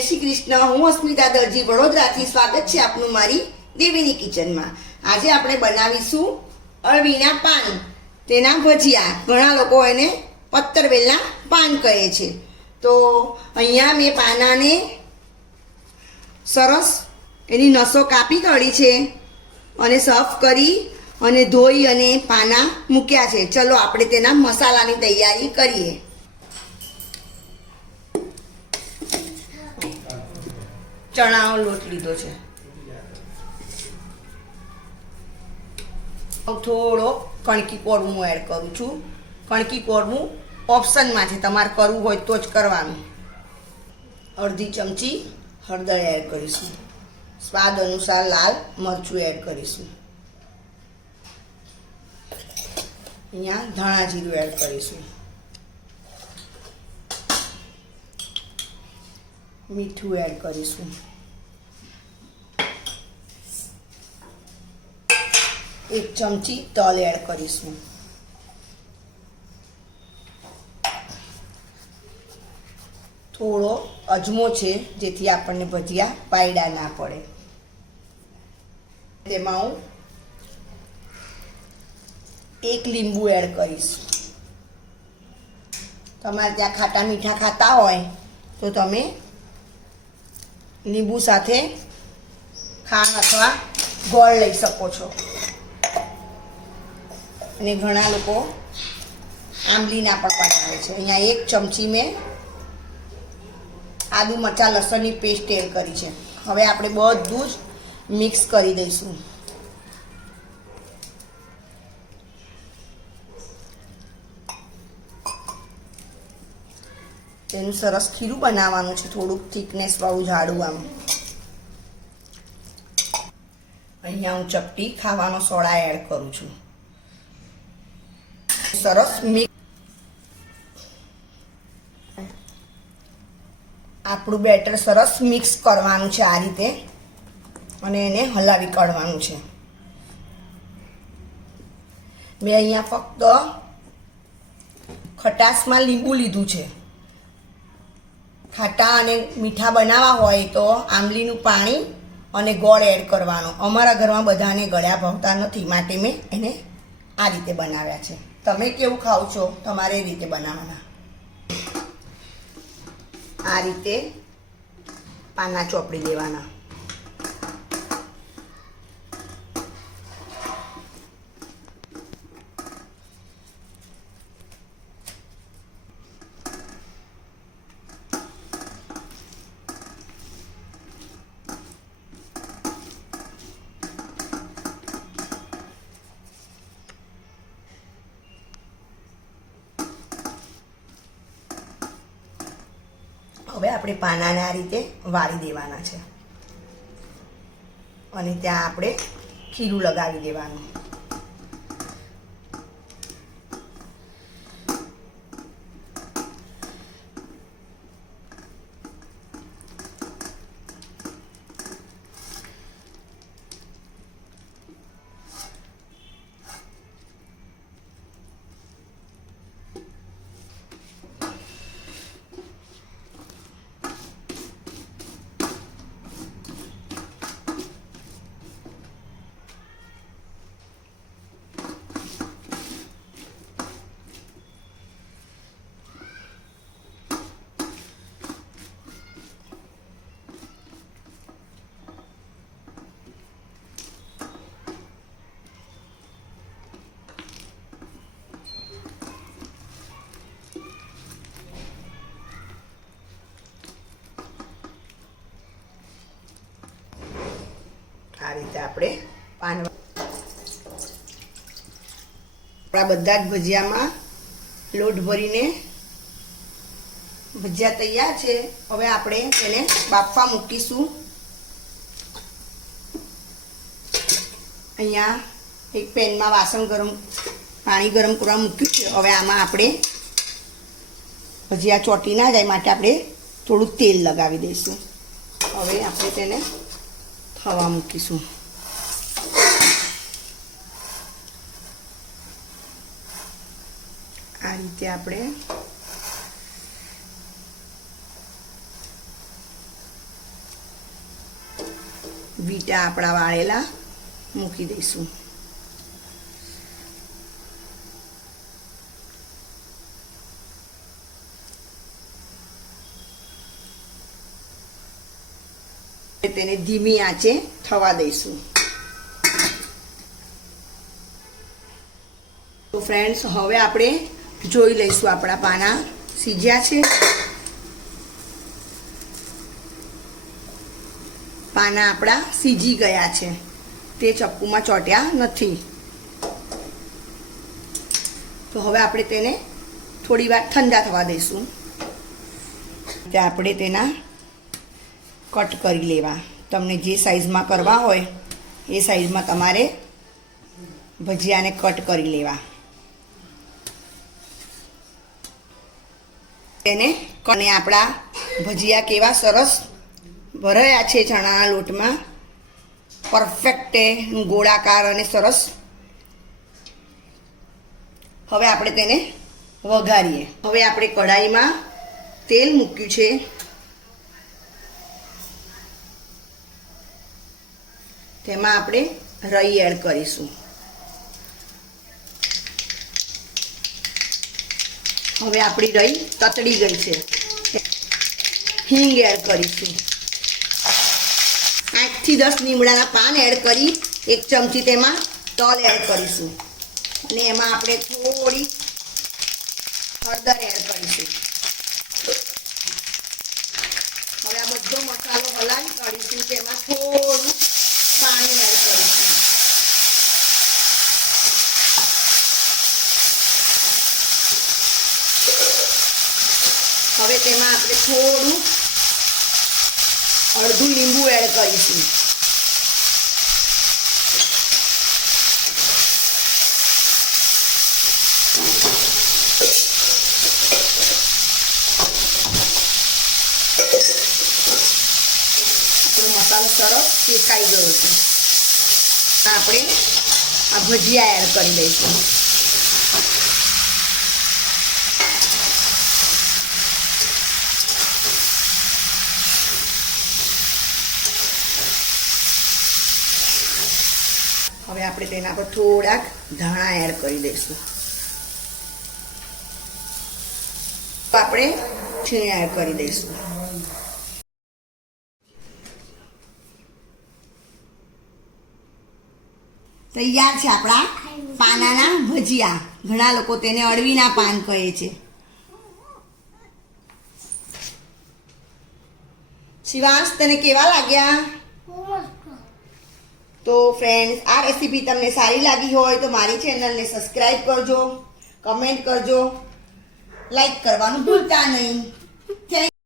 जय श्री कृष्ण। हूँ अस्मिता दर्जी वडोदराथी। स्वागत है आपनु मारी देवीनी किचन में। आज आपणे बनावीशुं अळवीना पान, तेना भजिया। घणा लोको एने पत्तरवेलना पान कहे छे। तो अहींया मैं पानाने सरस एनी नसो कापी काढी छे अने साफ करी अने धोई अने पाना मूक्या छे। चलो आपणे तेना मसालानी तैयारी करीए। चणानो लोट लीधो छे, थोड़ो कणकी कोरमું एड करूँ छूँ। कणकी कोरमું ऑप्शन में छे, तमारे करवुं होय तो ज करवानुं। अर्धी चमची हळदर एड करीशुं। स्वाद अनुसार लाल मरचुं एड करीशुं। अहींया धाणा जीरुं एड करीशुं। मीठું એડ કરીશું। એક ચમચી તલ એડ કરીશું। થોડો અજમો છે જેથી આપણને ભજીયા પાયડા ના પડે। તેમાં હું એક લીંબુ એડ કરીશ। તમારે ત્યાં ખાટા મીઠા ખાતા હોય તો તમે લીંબુ સાથે ખાંડ अथवा ગોળ લઈ શકો છો। અને ઘણા લોકો આંબલીના પણ બનાવે છે। અહીંયા એક ચમચી મેં આદુ મરચાં લસણની પેસ્ટ એડ કરી છે। હવે આપણે બધું જ મિક્સ કરી દઈશું। તેનું સરસ ખીરું બનાવવાનું છે, થોડુંક થિકનેસ વાળું જાડું આમ। અહીંયા હું ચપટી ખાવાનો સોડા એડ કરું છું। સરસ મિક્સ। આપણું બેટર સરસ મિક્સ કરવાનું છે આ રીતે અને એને હલાવી કાઢવાનું છે। મેં અહીંયા ફક્ત ખટાશમાં લીંબુ લીધું છે। ખાટા અને મીઠા બનાવવા હોય તો આંબલીનું પાણી અને ગોળ એડ કરવાનો। અમારા ઘરમાં બધાને ગળ્યા ભાવતા નથી, માટે મેં એને આ રીતે બનાવ્યા છે। તમે કેવું ખાવ છો તમારે એ રીતે બનાવવાના। આ રીતે પાના ચોપડી દેવાના। હવે આપણે પાનાને આ રીતે વાળી દેવાના છે અને ત્યાં આપણે ખીરું લગાવી દેવાનું। આ રીતે આપણે પાન આપણા બધા જ ભજીયામાં લોટ ભરીને ભજીયા તૈયાર છે। હવે આપણે તેને બાફવા મૂકીશું। અહીંયા એક પેનમાં વાસણ પાણી ગરમ કરવા મૂક્યું છે। હવે આમાં આપણે ભજીયા ચોટી ના જાય માટે આપણે થોડું તેલ લગાવી દઈશું। હવે આપણે તેને થવા મૂકીશું। આ રીતે આપણે વીટા આપણા વાળેલા મૂકી દઈશું. તેને ધીમી આંચે થવા દઈશું. તો ફ્રેન્ડ્સ, હવે આપણે જોઈ લઈશું આપણા પાના સીજ્યા છે. પાના આપણા સીજી ગયા છે, તે ચપ્પુમાં ચોંટ્યા નથી. તો હવે આપણે તેને થોડી વાર ઠંડા થવા દઈશું. ત્યાં આપણે તેના કટ કરી લેવા. તમને જે સાઈઝમાં કરવા હોય એ સાઈઝમાં તમારે ભજીયાને કટ કરી લેવા. તેને અને આપણા ભજીયા કેવા સરસ ભરાયા છે ચણાના લોટમાં, પરફેક્ટ ગોળાકાર અને સરસ. હવે આપણે તેને વઘારીએ. હવે આપણે કઢાઈમાં તેલ મૂક્યું છે. તેમાં આપણે રાઈ એડ કરીશું. હવે આપણી રાઈ તતડી ગઈ છે. હિંગ એડ કરીશું. 8 થી 10 લીમડાના પાન એડ કરી 1 ચમચી તેમાં તલ એડ કરીશું અને એમાં આપણે થોડી હળદર એડ કરીશું. હવે આ બધો મસાલો હલાવી કાઢીશું. તેમાં થોડું પાણી એડ કરીશું. હવે તેમાં આપણે થોડું અડધું લીંબુ એડ કરીશું. મસાલો સરસ શેકાઈ ગયો છે. આપણે આ ભજીયા એડ કરી દઈશું. હવે આપણે તેના પર થોડાક ધાણા એડ કરી દઈશું. આપણે છીણ એડ કરી દઈશું. તૈયાર છે આપણા પાનાના ભજીયા. ઘણા લોકો તેને અળવીના પાન કહે છે. શિવાંશ, તને કેવા લાગ્યા? તો ફ્રેન્ડ્સ, આ રેસીપી તમને સારી લાગી હોય તો મારી ચેનલને સબસ્ક્રાઈબ કરજો, કમેન્ટ કરજો, લાઈક કરવાનું ભૂલતા નહીં.